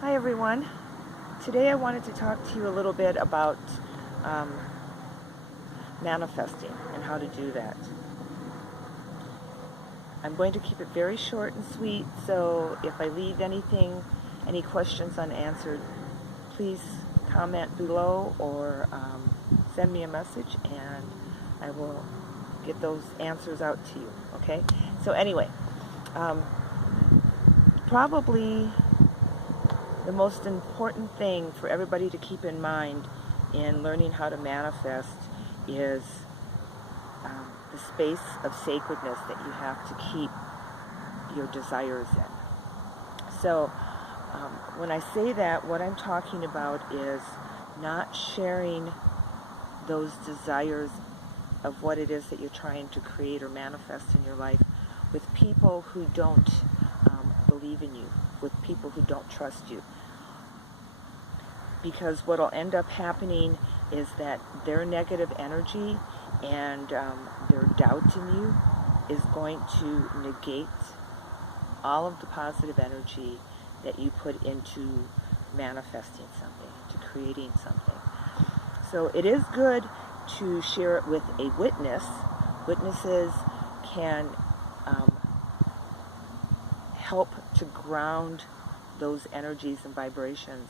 Hi everyone. Today I wanted to talk to you a little bit about um, manifesting and how to do that. I'm going to keep it very short and sweet, so if I leave any questions unanswered, please comment below or send me a message and I will get those answers out to you, okay? So anyway, um, probably the most important thing for everybody to keep in mind in learning how to manifest is the space of sacredness that you have to keep your desires in. So when I say that, what I'm talking about is not sharing those desires of what it is that you're trying to create or manifest in your life with people who don't believe in you, with people who don't trust you. Because what will end up happening is that their negative energy and their doubt in you is going to negate all of the positive energy that you put into manifesting something, to creating something. So it is good to share it with a witness. Witnesses can help to ground those energies and vibrations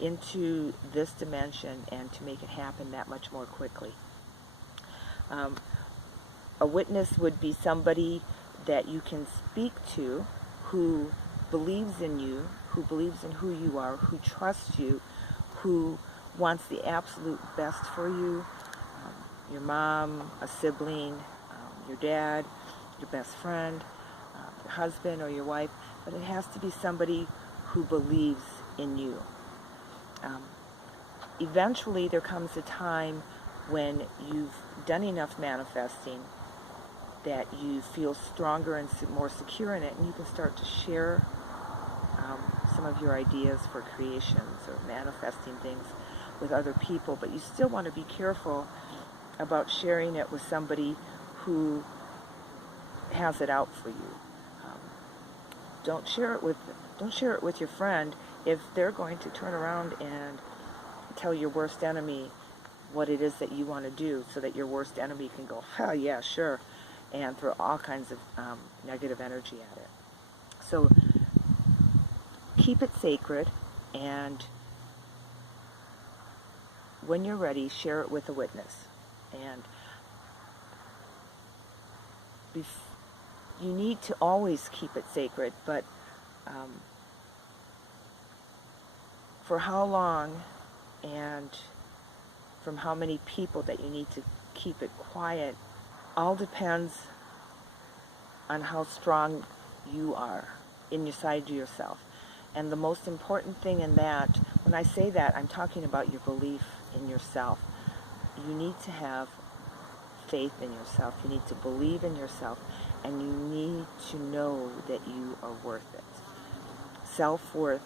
into this dimension and to make it happen that much more quickly. A witness would be somebody that you can speak to who believes in you, who believes in who you are, who trusts you, who wants the absolute best for you. Your mom, a sibling, your dad, your best friend, your husband or your wife, but it has to be somebody who believes in you. Eventually there comes a time when you've done enough manifesting that you feel stronger and more secure in it, and you can start to share some of your ideas for creations or manifesting things with other people, but you still want to be careful about sharing it with somebody who has it out for you. Don't share it with your friend if they're going to turn around and tell your worst enemy what it is that you want to do, so that your worst enemy can go, hell yeah, sure, and throw all kinds of negative energy at it. So keep it sacred, and when you're ready, share it with a witness. And you need to always keep it sacred, but for how long and from how many people that you need to keep it quiet all depends on how strong you are inside yourself. And the most important thing in that, when I say that, I'm talking about your belief in yourself. You need to have faith in yourself. You need to believe in yourself, and you need to know that you are worth it. Self-worth,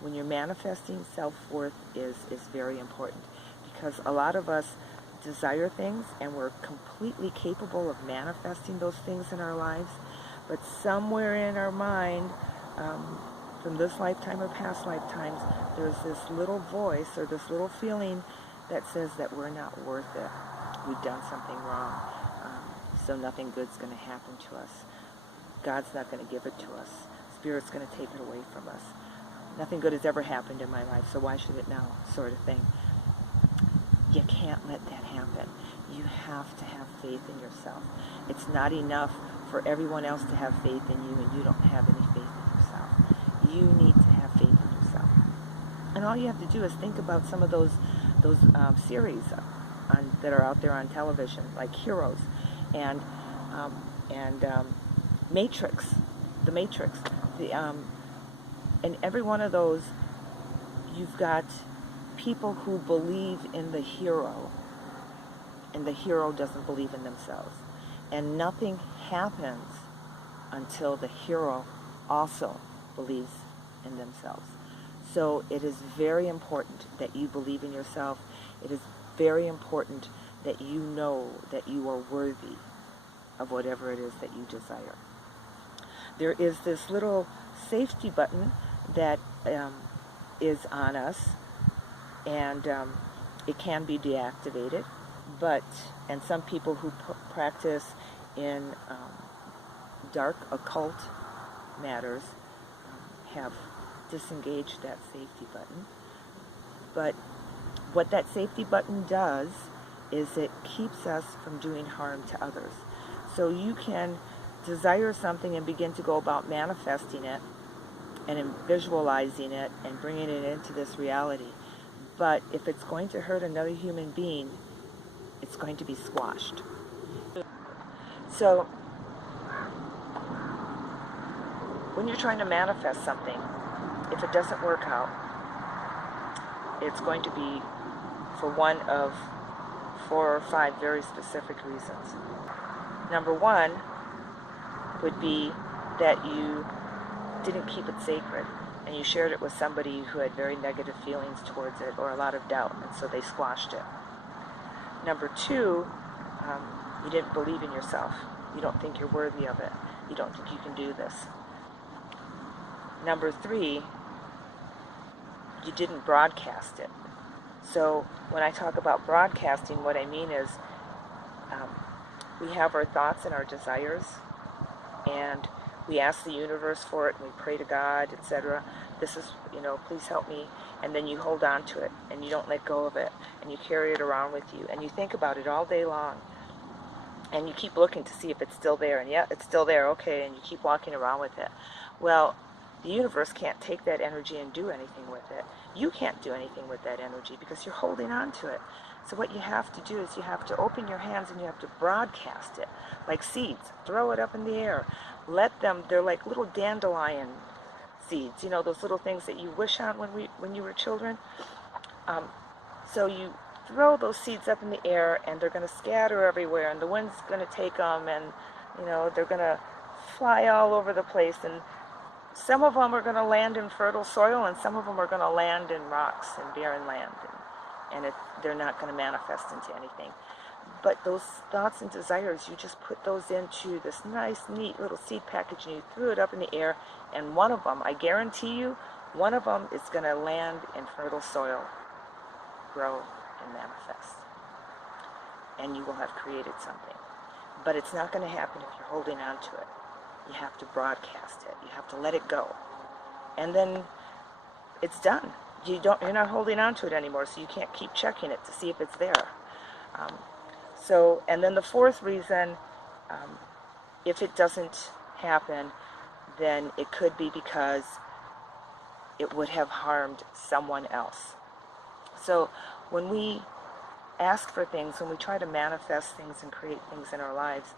when you're manifesting, self-worth is very important, because a lot of us desire things and we're completely capable of manifesting those things in our lives, but somewhere in our mind, from this lifetime or past lifetimes, there's this little voice or this little feeling that says that we're not worth it. We've done something wrong, so nothing good's going to happen to us. God's not going to give it to us. Spirit's going to take it away from us. Nothing good has ever happened in my life, so why should it now, sort of thing. You can't let that happen. You have to have faith in yourself. It's not enough for everyone else to have faith in you and you don't have any faith in yourself. You need to have faith in yourself. And all you have to do is think about some of those series that are out there on television, like Heroes and Matrix, The Matrix. In every one of those, you've got people who believe in the hero, and the hero doesn't believe in themselves. And nothing happens until the hero also believes in themselves. So it is very important that you believe in yourself. It is very important that you know that you are worthy of whatever it is that you desire. There is this little safety button that is on us, and it can be deactivated. But, and some people who practice in dark occult matters have disengaged that safety button. But what that safety button does is it keeps us from doing harm to others. So you can desire something and begin to go about manifesting it and visualizing it and bringing it into this reality. But if it's going to hurt another human being, it's going to be squashed. So when you're trying to manifest something, if it doesn't work out, it's going to be for one of 4 or 5 very specific reasons. Number one would be that you didn't keep it sacred, and you shared it with somebody who had very negative feelings towards it or a lot of doubt, and so they squashed it. Number two, you didn't believe in yourself. You don't think you're worthy of it. You don't think you can do this. Number three, you didn't broadcast it. So when I talk about broadcasting, what I mean is we have our thoughts and our desires, and we ask the universe for it, and we pray to God, etc. This is, please help me. And then you hold on to it, and you don't let go of it, and you carry it around with you, and you think about it all day long. And you keep looking to see if it's still there, and yeah, it's still there, okay, and you keep walking around with it. Well, the universe can't take that energy and do anything with it. You can't do anything with that energy because you're holding on to it. So what you have to do is you have to open your hands and you have to broadcast it, like seeds. Throw it up in the air. Let them, they're like little dandelion seeds, those little things that you wish on when you were children. So you throw those seeds up in the air, and they're going to scatter everywhere, and the wind's going to take them, and they're going to fly all over the place, and some of them are going to land in fertile soil, and some of them are going to land in rocks and barren land, and they're not going to manifest into anything. But those thoughts and desires, you just put those into this nice, neat little seed package, and you threw it up in the air, and one of them, I guarantee you, one of them is going to land in fertile soil, grow, and manifest. And you will have created something. But it's not going to happen if you're holding on to it. You have to broadcast it. You have to let it go. And then it's done. You're not holding on to it anymore, so you can't keep checking it to see if it's there. And then the fourth reason, if it doesn't happen, then it could be because it would have harmed someone else. So when we ask for things, when we try to manifest things and create things in our lives,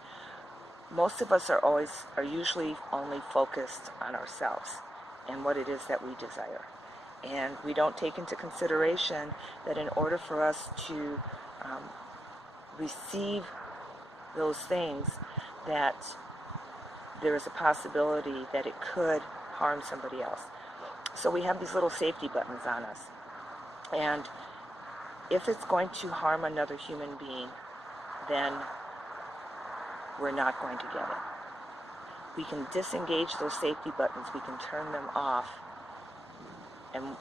most of us are usually only focused on ourselves and what it is that we desire. And we don't take into consideration that in order for us to receive those things, that there is a possibility that it could harm somebody else. So we have these little safety buttons on us. And if it's going to harm another human being, then we're not going to get it. We can disengage those safety buttons. We can turn them off. And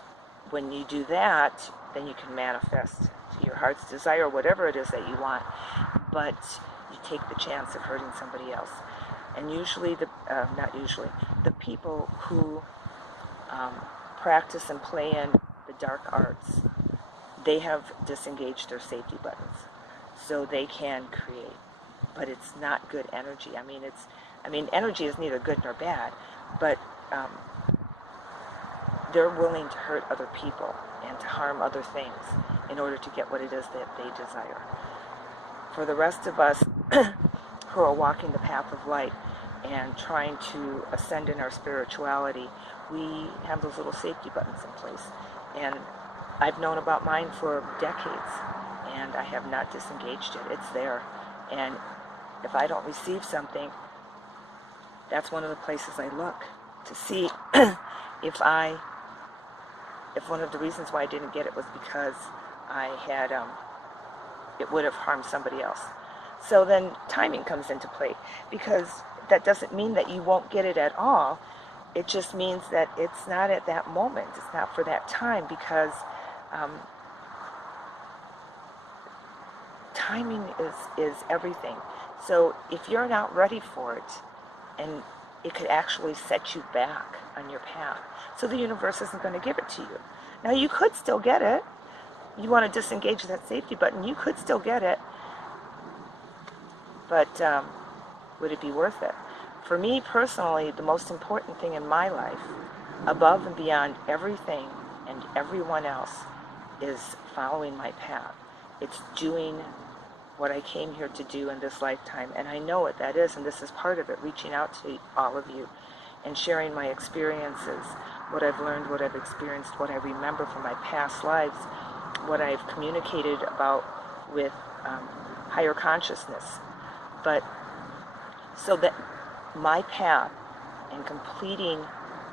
when you do that, then you can manifest to your heart's desire, whatever it is that you want. But you take the chance of hurting somebody else. And usually, the people who practice and play in the dark arts, they have disengaged their safety buttons, so they can create. But it's not good energy. Energy is neither good nor bad, but they're willing to hurt other people and to harm other things in order to get what it is that they desire. For the rest of us who are walking the path of light and trying to ascend in our spirituality, we have those little safety buttons in place. And I've known about mine for decades, and I have not disengaged it. It's there. And if I don't receive something, that's one of the places I look to see if one of the reasons why I didn't get it was because I had, it would have harmed somebody else. So then timing comes into play, because that doesn't mean that you won't get it at all. it just means that it's not at that moment. It's not for that time, because um, timing is everything. So if you're not ready for it, and it could actually set you back on your path. So the universe isn't going to give it to you. Now, you could still get it. You want to disengage that safety button, you could still get it. But would it be worth it? For me personally, the most important thing in my life, above and beyond everything and everyone else, is following my path. It's doing what I came here to do in this lifetime, and I know what that is, and this is part of it, reaching out to all of you and sharing my experiences, what I've learned, what I've experienced, what I remember from my past lives, what I've communicated about with higher consciousness. But so that my path and completing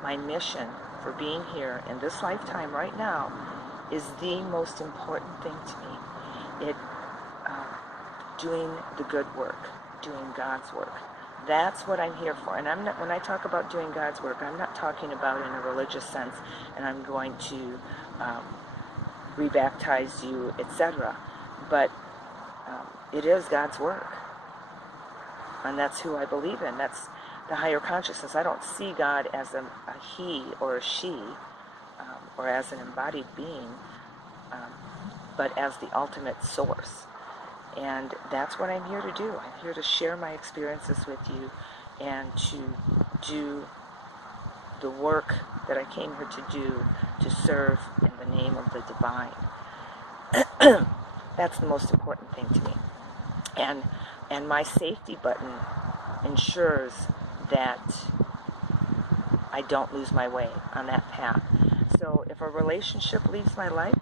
my mission for being here in this lifetime right now is the most important thing to me. Doing the good work, doing God's work. That's what I'm here for. And when I talk about doing God's work, I'm not talking about in a religious sense, and I'm going to rebaptize you, etc. But it is God's work. And that's who I believe in. That's the higher consciousness. I don't see God as a he or a she, or as an embodied being, but as the ultimate source. And that's what I'm here to do. I'm here to share my experiences with you and to do the work that I came here to do, to serve in the name of the divine. That's the most important thing to me. And my safety button ensures that I don't lose my way on that path. So if a relationship leaves my life,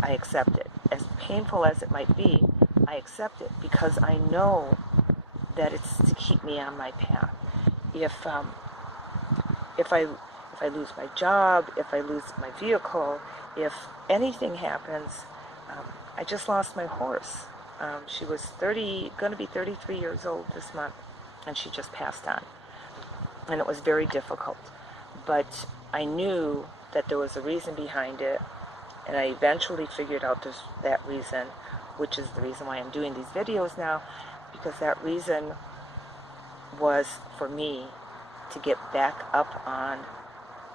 I accept it. As painful as it might be, I accept it because I know that it's to keep me on my path. If I lose my job, if I lose my vehicle, if anything happens, I just lost my horse. She was going to be 33 years old this month, and she just passed on. And it was very difficult. But I knew that there was a reason behind it. And I eventually figured out that reason, which is the reason why I'm doing these videos now, because that reason was for me to get back up on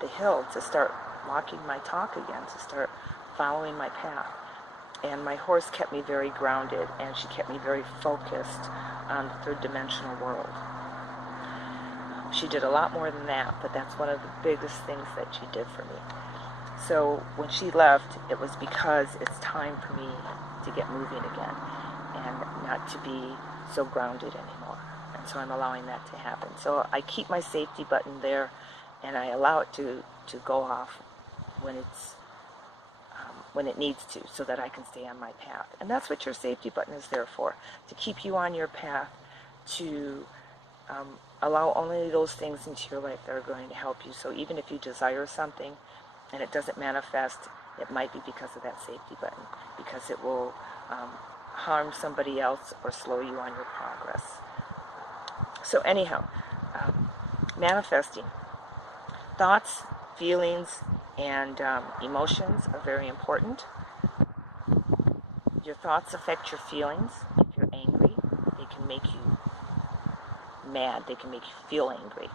the hill, to start walking my talk again, to start following my path. And my horse kept me very grounded, and she kept me very focused on the third dimensional world. She did a lot more than that, but that's one of the biggest things that she did for me. So when she left, it was because it's time for me to get moving again and not to be so grounded anymore. And so I'm allowing that to happen. So I keep my safety button there, and I allow it to go off when it needs to, so that I can stay on my path. And that's what your safety button is there for, to keep you on your path, to allow only those things into your life that are going to help you. So even if you desire something and it doesn't manifest, it might be because of that safety button, because it will harm somebody else or slow you on your progress. So anyhow, manifesting. Thoughts, feelings, and emotions are very important. Your thoughts affect your feelings. If you're angry, they can make you mad. They can make you feel angry.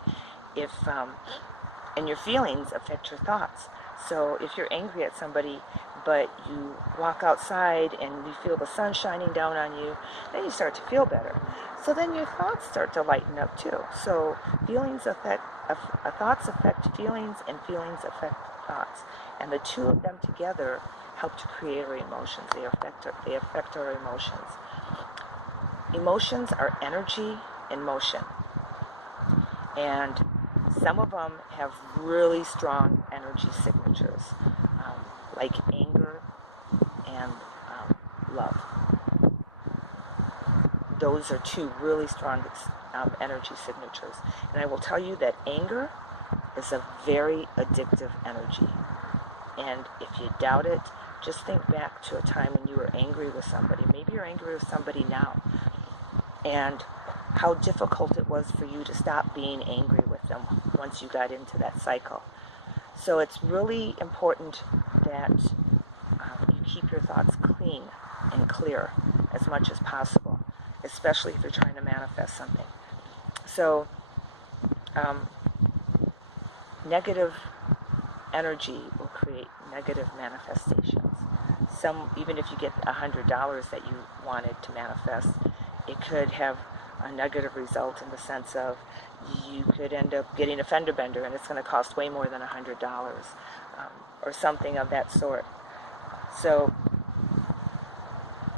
And your feelings affect your thoughts. So if you're angry at somebody, but you walk outside and you feel the sun shining down on you, then you start to feel better. So then your thoughts start to lighten up too. So thoughts affect feelings, and feelings affect thoughts. And the two of them together help to create our emotions. They affect our emotions. Emotions are energy in motion. And some of them have really strong energy signatures, like anger and love. Those are two really strong energy signatures. And I will tell you that anger is a very addictive energy. And if you doubt it, just think back to a time when you were angry with somebody. Maybe you're angry with somebody now. And how difficult it was for you to stop being angry with them once you got into that cycle. So it's really important that you keep your thoughts clean and clear as much as possible, especially if you're trying to manifest something. So negative energy will create negative manifestations. Even if you get $100 that you wanted to manifest, it could have a negative result in the sense of you could end up getting a fender bender and it's going to cost way more than $100, or something of that sort. So,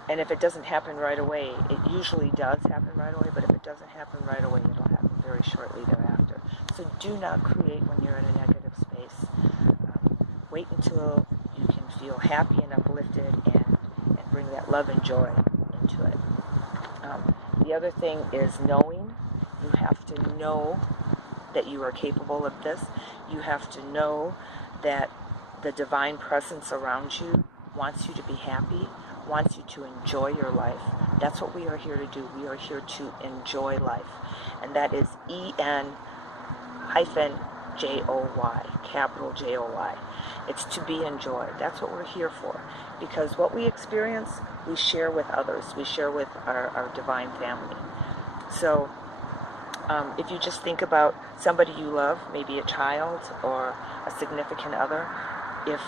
and if it doesn't happen right away, it usually does happen right away, but if it doesn't happen right away, it'll happen very shortly thereafter. So do not create when you're in a negative space. Wait until you can feel happy and uplifted and bring that love and joy into it. The other thing is knowing. You have to know that you are capable of this. You have to know that the divine presence around you wants you to be happy, wants you to enjoy your life. That's what we are here to do. We are here to enjoy life. And that is EN-JOY, capital J-O-Y. It's to be enjoyed. That's what we're here for. Because what we experience, we share with others. We share with our divine family. So if you just think about somebody you love, maybe a child or a significant other, if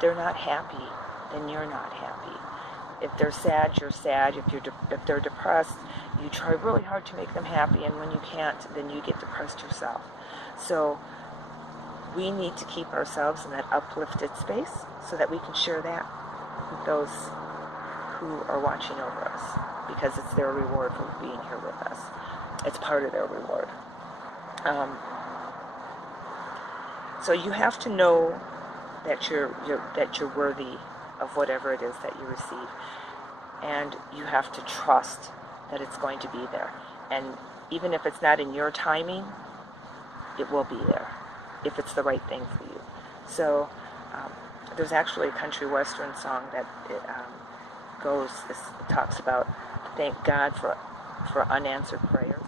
they're not happy, then you're not happy. If they're sad, you're sad. If they're depressed, you try really hard to make them happy, and when you can't, then you get depressed yourself. So we need to keep ourselves in that uplifted space so that we can share that with those who are watching over us, because it's their reward for being here with us. It's part of their reward. So you have to know that you're worthy of whatever it is that you receive, and you have to trust that it's going to be there. And even if it's not in your timing, it will be there if it's the right thing for you. So there's actually a country western song that talks about thank God for unanswered prayers.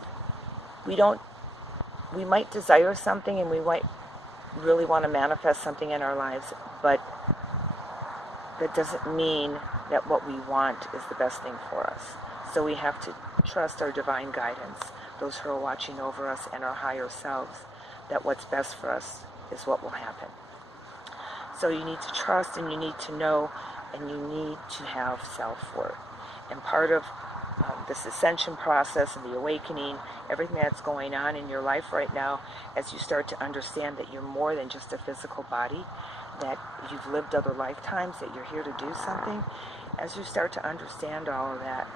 We might desire something and we might really want to manifest something in our lives, but that doesn't mean that what we want is the best thing for us. So we have to trust our divine guidance, those who are watching over us, and our higher selves, that what's best for us is what will happen. So you need to trust, and you need to know, and you need to have self-worth. And part of this ascension process and the awakening, everything that's going on in your life right now, as you start to understand that you're more than just a physical body, that you've lived other lifetimes, that you're here to do something, as you start to understand all of that,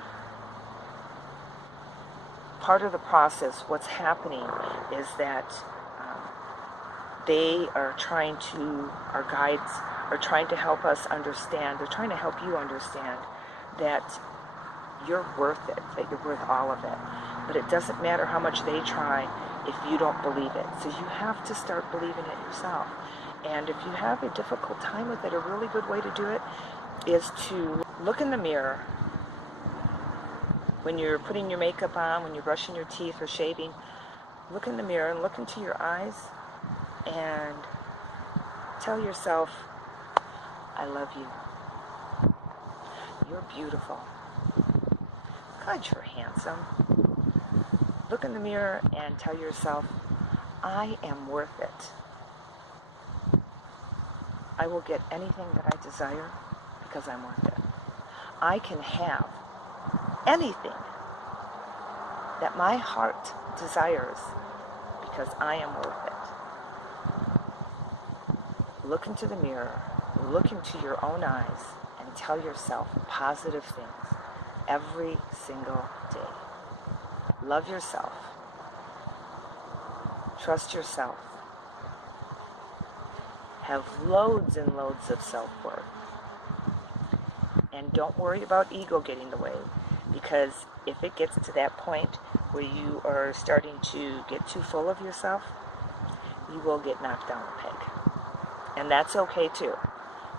part of the process, what's happening is that our guides are trying to help us understand, they're trying to help you understand that you're worth it, that you're worth all of it. But it doesn't matter how much they try if you don't believe it. So you have to start believing it yourself. And if you have a difficult time with it, a really good way to do it is to look in the mirror when you're putting your makeup on, when you're brushing your teeth or shaving. Look in the mirror and look into your eyes and tell yourself, I love you. You're beautiful. God, you're handsome. Look in the mirror and tell yourself, I am worth it. I will get anything that I desire because I'm worth it. I can have anything that my heart desires because I am worth it. Look into the mirror, look into your own eyes, and tell yourself positive things every single day. Love yourself. Trust yourself. Have loads and loads of self-worth. And don't worry about ego getting in the way, because if it gets to that point where you are starting to get too full of yourself, you will get knocked down a peg. And that's okay too,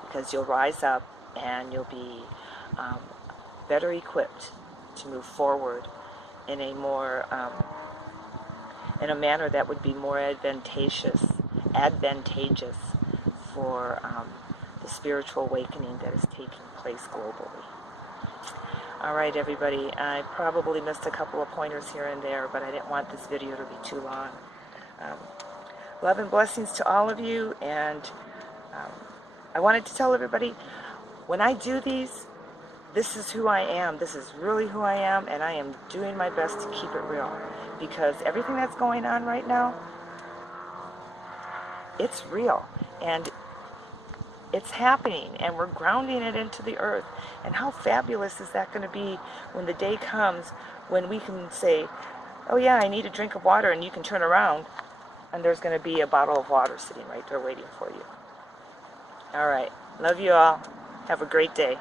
because you'll rise up and you'll be better equipped to move forward in a more in a manner that would be more advantageous for the spiritual awakening that is taking place globally. All right, everybody, I probably missed a couple of pointers here and there, but I didn't want this video to be too long. Love and blessings to all of you, and I wanted to tell everybody, when I do these, this is who I am. This is really who I am, and I am doing my best to keep it real, because everything that's going on right now, it's real, and it's happening, and we're grounding it into the earth. And how fabulous is that going to be when the day comes when we can say, oh yeah, I need a drink of water, and you can turn around and there's going to be a bottle of water sitting right there waiting for you. All right, love you all. Have a great day.